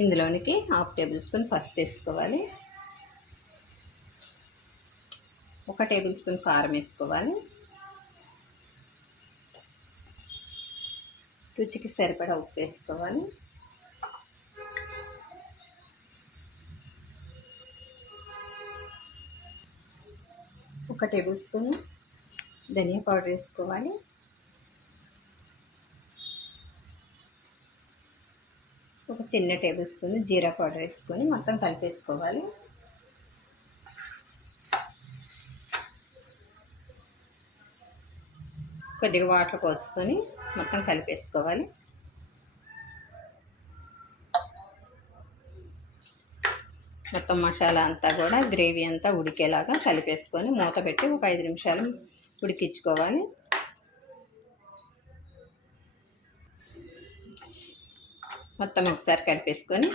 ఇందులోనికి half table spoon పసుపు వేసుకోవాలి. ఒక టేబుల్ స్పూన్ కారం వేసుకోవాలి. రుచికి సరిపడా ఉప్పు వేసుకోవాలి. ఒక టేబుల్ స్పూన్ ధనియా పౌడర్ వేసుకోవాలి. ఒక చిన్న టేబుల్ స్పూన్ జీరా పౌడర్ వేసుకొని మొత్తం కలిపేసుకోవాలి. కొద్దిగా వాటర్ పోసుకొని మొత్తం కలిపేసుకోవాలి. మొత్తం మసాలా అంతా కూడా గ్రేవీ అంతా ఉడికేలాగా కలిపేసుకొని మూత పెట్టి ఒక ఐదు నిమిషాలు ఉడికించుకోవాలి. మొత్తం ఒకసారి కలిపేసుకొని